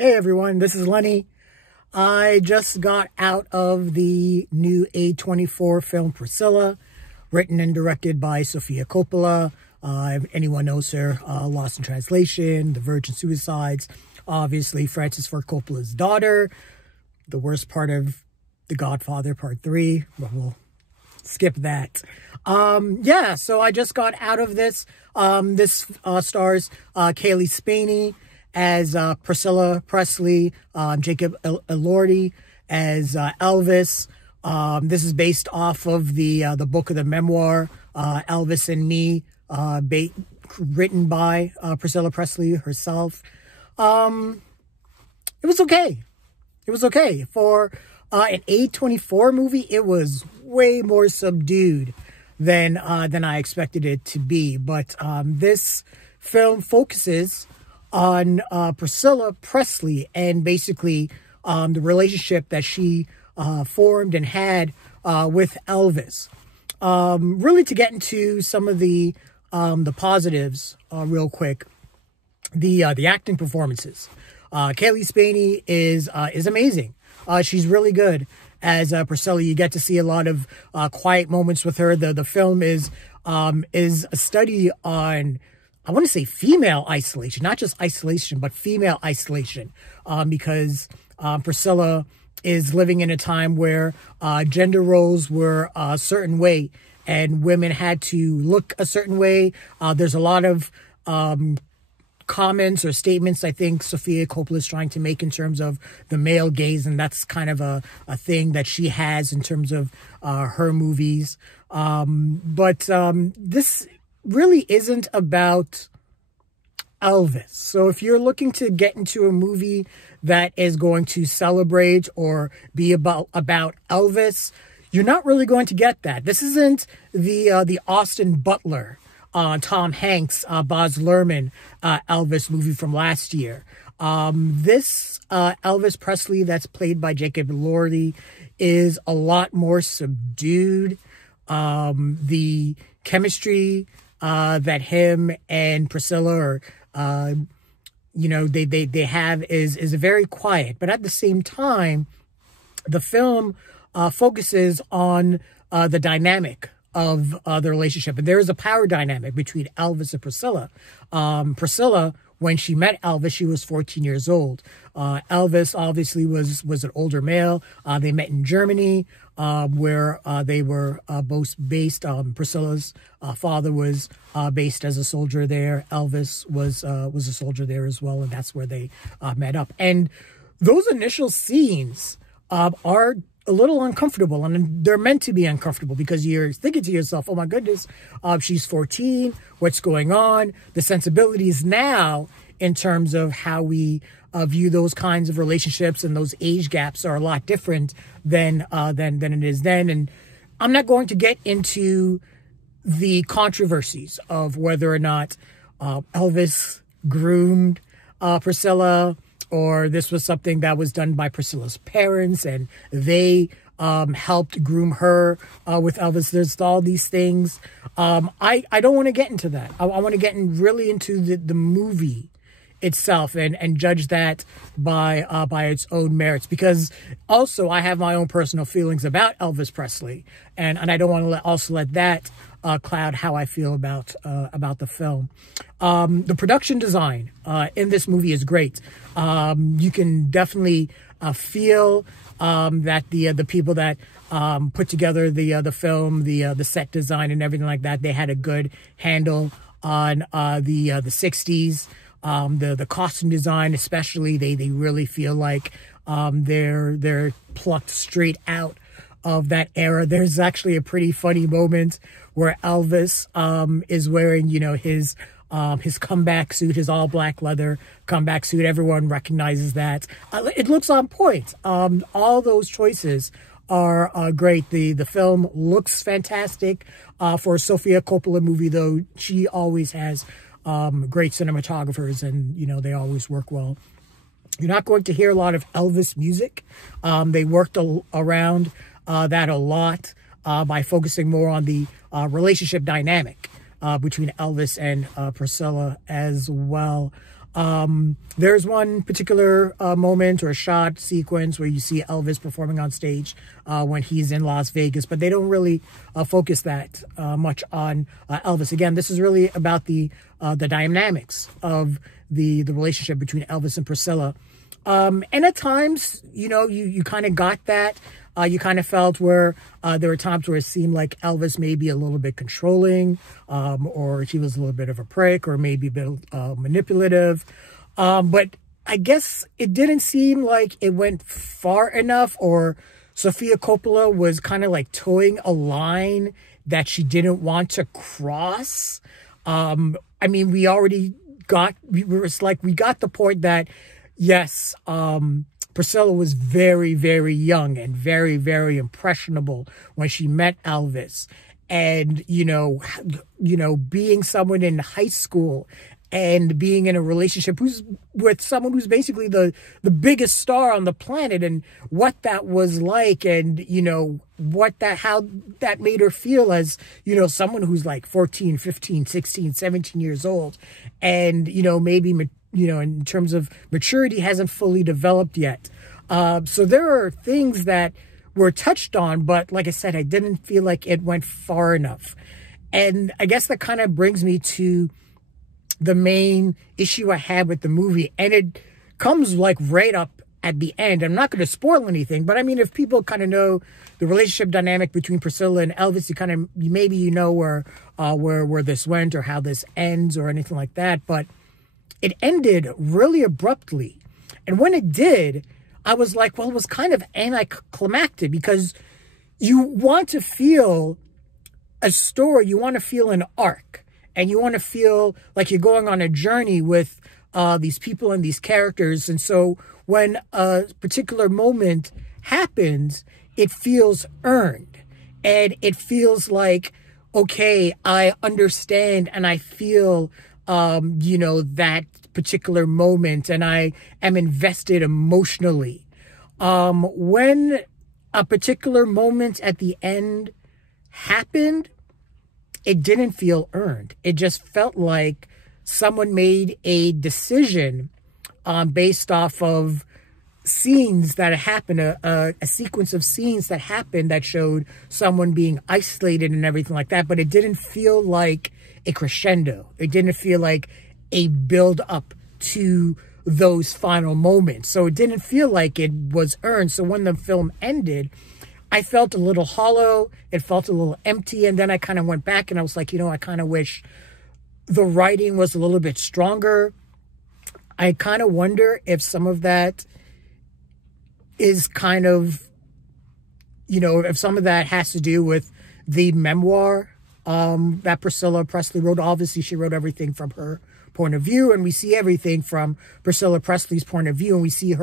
Hey everyone, this is Lenny. I just got out of the new A24 film Priscilla, written and directed by Sofia Coppola. If anyone knows her, Lost in Translation, The Virgin Suicides, obviously Francis Ford Coppola's daughter, the worst part of The Godfather Part 3, but we'll skip that. Yeah, so I just got out of this. This stars Cailee Spaeny as Priscilla Presley, Jacob Elordi as Elvis. This is based off of the book of the memoir, Elvis and Me, written by Priscilla Presley herself. It was okay. It was okay. For an A24 movie, it was way more subdued than I expected it to be. But this film focuses on Priscilla Presley and basically the relationship that she formed and had with Elvis. Really, to get into some of the positives real quick, the acting performances. Cailee Spaeny is amazing. She's really good as Priscilla. You get to see a lot of quiet moments with her. The film is a study on, I want to say, female isolation, not just isolation, but female isolation, because Priscilla is living in a time where gender roles were a certain way and women had to look a certain way. There's a lot of comments or statements I think Sofia Coppola is trying to make in terms of the male gaze, and that's kind of a thing that she has in terms of her movies. But this really isn't about Elvis. So if you're looking to get into a movie that is going to celebrate or be about Elvis, you're not really going to get that. This isn't the Austin Butler, Tom Hanks, Baz Luhrmann Elvis movie from last year. This Elvis Presley that's played by Jacob Elordi is a lot more subdued. The chemistry that him and Priscilla are, they have is very quiet. But at the same time, the film focuses on the dynamic of the relationship. And there is a power dynamic between Elvis and Priscilla. Priscilla, when she met Elvis, she was 14 years old. Elvis obviously was an older male. They met in Germany, where they were both based. Priscilla's father was based as a soldier there. Elvis was a soldier there as well, and that's where they met up. And those initial scenes are a little uncomfortable, and they're meant to be uncomfortable because you're thinking to yourself, oh my goodness, she's 14, what's going on? The sensibilities now in terms of how we view those kinds of relationships and those age gaps are a lot different than it is then. And I'm not going to get into the controversies of whether or not Elvis groomed Priscilla, or this was something that was done by Priscilla's parents and they helped groom her with Elvis. There's all these things. I don't want to get into that. I want to get really into the movie itself and judge that by its own merits, because also I have my own personal feelings about Elvis Presley, and I don't want to let that cloud how I feel about the film. The production design in this movie is great. You can definitely feel that the people that put together the film, the set design and everything like that, they had a good handle on the 60s. The costume design, especially, they really feel like they're plucked straight out of that era. There's actually a pretty funny moment where Elvis is wearing, his comeback suit, his all black leather comeback suit. Everyone recognizes that. It looks on point. All those choices are great. The film looks fantastic for a Sofia Coppola movie, though she always has great cinematographers, and they always work well. You're not going to hear a lot of Elvis music. They worked around that a lot by focusing more on the relationship dynamic between Elvis and Priscilla as well. There's one particular moment or shot sequence where you see Elvis performing on stage when he's in Las Vegas, but they don't really focus that much on Elvis. Again, this is really about the dynamics of the relationship between Elvis and Priscilla. And at times, you know, you kind of got that. You kind of felt where there were times where it seemed like Elvis may be a little bit controlling, or he was a little bit of a prick, or maybe a bit manipulative. But I guess it didn't seem like it went far enough, or Sofia Coppola was kind of like towing a line that she didn't want to cross. I mean, we got the point that, yes, Priscilla was very, very young and very, very impressionable when she met Elvis. And, you know, being someone in high school and being in a relationship with someone who's basically the biggest star on the planet, and what that was like, and, you know, how that made her feel as, you know, someone who's like 14, 15, 16, 17 years old. And, you know, maybe, you know, in terms of maturity, hasn't fully developed yet. So there are things that were touched on, but like I said, I didn't feel like it went far enough. And I guess that kind of brings me to the main issue I had with the movie. And it comes like right up at the end. I'm not going to spoil anything, but I mean, if people kind of know the relationship dynamic between Priscilla and Elvis, maybe you know where this went, or how this ends, or anything like that. But it ended really abruptly. And when it did, I was like, well, it was kind of anticlimactic, because you want to feel a story, you want to feel an arc, and you want to feel like you're going on a journey with these people and these characters. And so when a particular moment happens, it feels earned, and it feels like, okay, I understand, and I feel you know, that particular moment, and I am invested emotionally. When a particular moment at the end happened, it didn't feel earned. It just felt like someone made a decision based off of scenes that happened, a sequence of scenes that happened that showed someone being isolated and everything like that, but it didn't feel like a crescendo. It didn't feel like a build up to those final moments. So it didn't feel like it was earned. So when the film ended, I felt a little hollow. It felt a little empty. And then I kind of went back and I was like, you know, I kind of wish the writing was a little bit stronger. I kind of wonder if some of that is kind of, you know, if some of that has to do with the memoir that Priscilla Presley wrote. Obviously, she wrote everything from her point of view, and we see everything from Priscilla Presley's point of view, and we see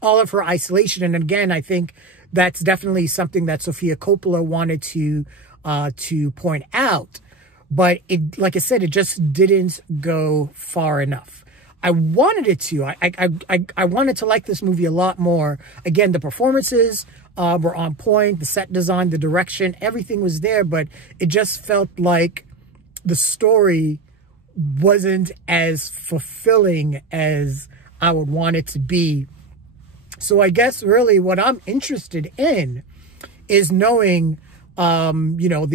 all of her isolation. And again, I think that's definitely something that Sofia Coppola wanted to point out. But it, like I said, it just didn't go far enough. I wanted it to. I wanted to like this movie a lot more. Again, the performances were on point. The set design, the direction, everything was there. But it just felt like the story wasn't as fulfilling as I would want it to be. So I guess really what I'm interested in is knowing, you know,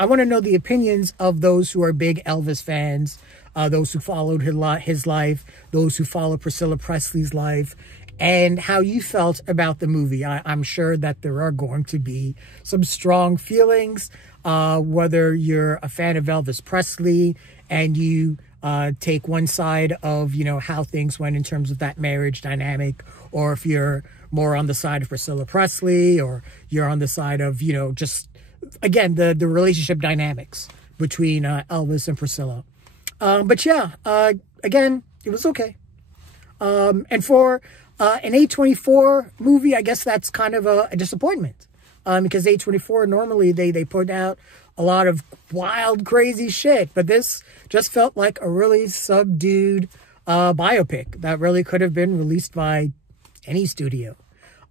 I want to know the opinions of those who are big Elvis fans, those who followed his life, those who follow Priscilla Presley's life, and how you felt about the movie. I'm sure that there are going to be some strong feelings, whether you're a fan of Elvis Presley and you take one side of, you know, how things went in terms of that marriage dynamic, or if you're more on the side of Priscilla Presley, or you're on the side of, you know, just, again, the relationship dynamics between Elvis and Priscilla. But yeah, again, it was okay. And for an A24 movie, I guess that's kind of a disappointment. Because A24, normally they put out a lot of wild, crazy shit. But this just felt like a really subdued biopic that really could have been released by any studio.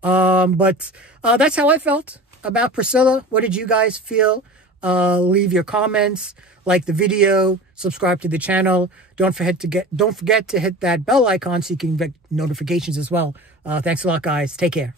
But that's how I felt about Priscilla. What did you guys feel? Leave your comments, like the video, subscribe to the channel. Don't forget to hit that bell icon so you can get notifications as well. Thanks a lot, guys. Take care.